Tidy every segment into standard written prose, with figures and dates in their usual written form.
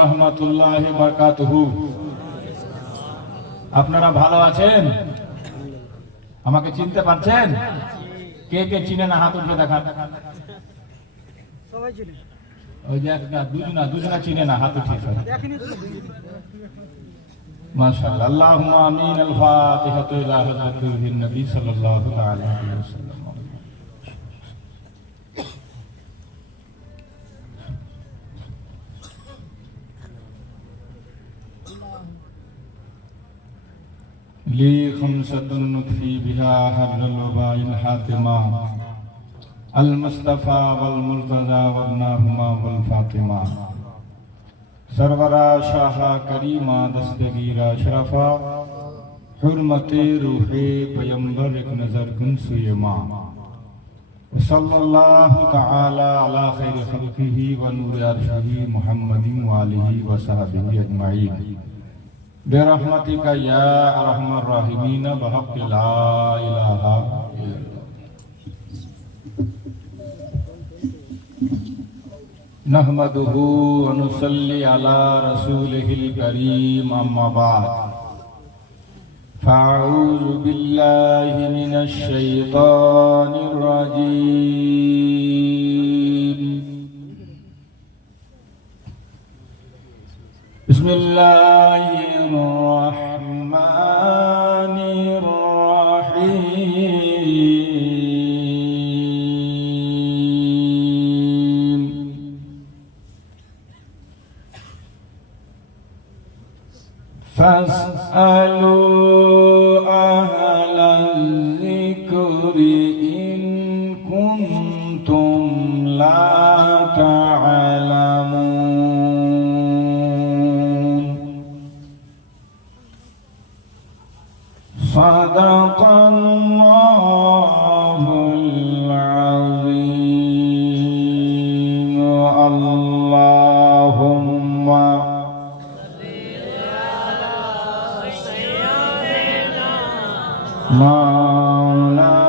রাহমাতুল্লাহি ওয়া বারাকাতুহু। আপনারা ভালো আছেন? আমাকে চিনতে পারছেন? কে কে চিনেন হাত উঠে দেখান। সবাই চিনে। ওই যে একটা দুজনা চিনে না, হাত উঠিয়ে দেখেন। মাশাআল্লাহ। আল্লাহুম্মা আমিন। আল ফাতিহাতু ইলা হযরতিন নবী সাল্লাল্লাহু আলাইহি ওয়াসাল্লাম। لي خمسة نكفي بها حر الوباء الحاتمة المصطفى والمرتضى وابناهما والفاطمة سرورا شاہا کریمہ دستگیرہ شرفا حرمت روح پیمبر ایک نظر کن سیما صلی اللہ تعالی علی خیر خلقہ ونور عرشہ محمد وآلہ وصحبہ اجمعین برحمتک یا ارحم الراحمین بحق لا الہ الا نحمده ونصلي على رسوله الكريم أما بعد فأعوذ بالله من الشيطان الرجيم بسم الله الرحمن الرحيم فاسألوا أهل الذكر إن كنتم لا تعلمون صدق الله العظيم اللهم مولانا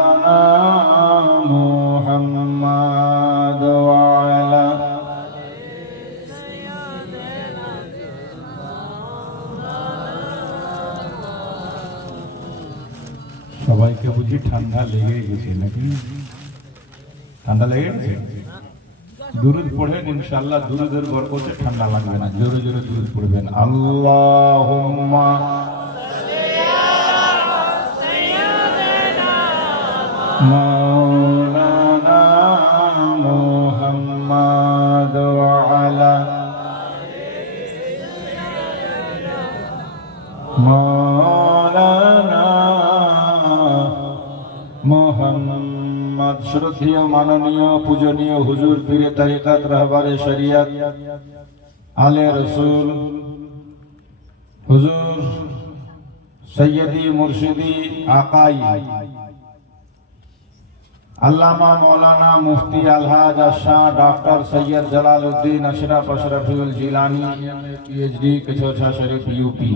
محمد وعلى সবাইকে বুঝি ঠান্ডা লেগে গেছে নাকি? ঠান্ডা লেগে গেছে? দুরুদ পড়েন, ইনশাআল্লাহ দুরুদের বরকতে ঠান্ডা লাগবে না। জোরে জোরে দুরুদ পড়বেন। আল্লাহুম্মা مولانا محمد وعلى مولانا محمد শ্রদ্ধেয় মাননীয় পূজনীয় হুজুর পীরে তরিকত রাহবারে শরিয়ত আলে রসুল হুজুর সৈয়দি মুর্শিদি আকাই Allama Maulana Mufti Alhaj Shah doctor Syed Jalaluddin Ashraf Ashraful Jilani PhD Kichhauchha Sharif UP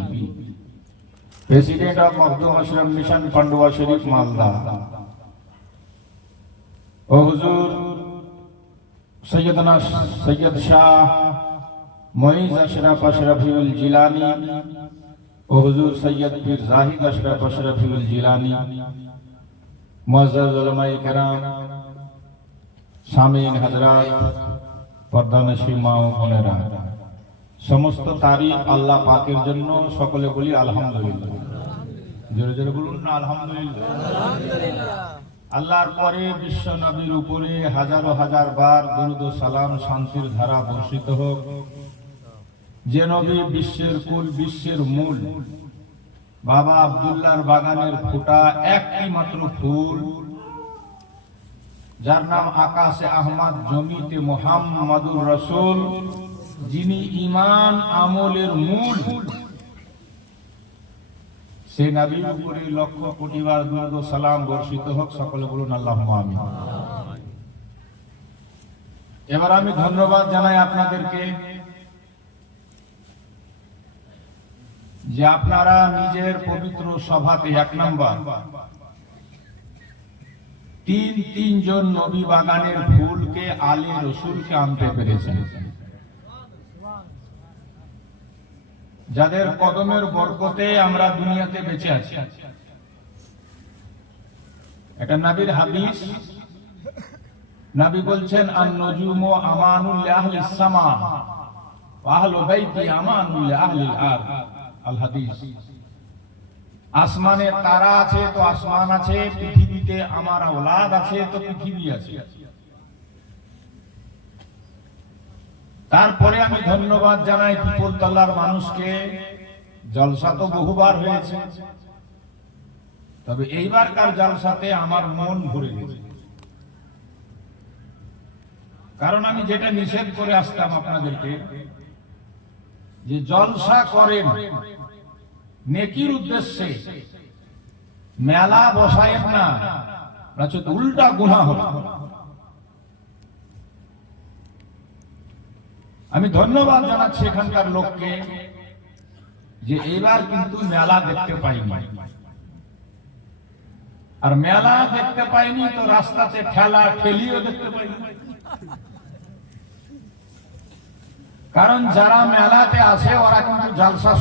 president of Makhdoom Ashraf mission Pandua Sharif Malda ओ हुजूर सैयदना सैयद शाह मोइज अशरफ अशरफुल जिलानी ओ हुजूर सैयद पीर जाहिद अशरफ अशरफुल जिलानी मुअज़्ज़ज़ उलमाए किराम सामीन हजरात पर्दानशीं মা ও বোনেরা, সমস্ত তারিফ আল্লাহ পাকের জন্য। সকলে বলি আলহামদুলিল্লাহ। জোরে জোরে বলুন না আলহামদুলিল্লাহ। আল্লাহর পরে বিশ্ব নবীর উপরে হাজারো হাজার বার দরুদ ও সালাম শান্তির ধারা বর্ষিত হোক। যে নবী বিশ্বের কুল, বিশ্বের মূল, বাবা আব্দুল্লাহর বাগানের ফোটা একটি মাত্র ফুল, যার নাম আকাশে আহমদ জমিতে মুহাম্মাদুর রাসূল, যিনি ঈমান আমলের মূল, সেই নবীর উপরে লক্ষ কোটি বার দরুদ ও সালাম বর্ষিত হোক। সকলে বলুন আল্লাহুম্মা আমিন। এবার আমি ধন্যবাদ জানাই আপনাদেরকে যে আপনারা নিজের পবিত্র সভাতে এক নম্বর তিনজন নবী বাগানের ফুলকে আলী রসুলকে আনতে পেরেছেন। যাদের কদমের বরকতে আমরা দুনিয়াতে বেঁচে আছি। এটা নবীর হাদিস। নবী বলছেন আন-নুজুমু আমানুল লিআহলিস সামা ওয়া আহলু বাইতি আমানুল লিআহলিল আরদ। আল হাদিস। আসমানে তারা আছে তো আসমান আছে, পৃথিবীতে আমার আওলাদ আছে তো পৃথিবী আছে। তারপরে আমি ধন্যবাদ জানাই পিপলতলার মানুষকে। জলসা তো বহুবার হয়েছে, তবে এইবারকার জলসাতে আমার মন ভরে গেছে। কারণ আমি যেটা নিষেধ করে আসতাম আপনাদেরকে, যে জলসা করেন নেকির উদ্দেশ্যে, মেলা বসায়েন না, উল্টা গুনাহ হবে। আমি ধন্যবাদ জানাচ্ছি এখানকার লোককে যে এবার কিন্তু মেলা দেখতে পাইনি। আর মেলা দেখতে পাইনি তো রাস্তাতে ঠেলা ঠেলিও দেখতে পাইনি। কারণ যারা মেলাতে আসে ওরা কিন্তু জলসা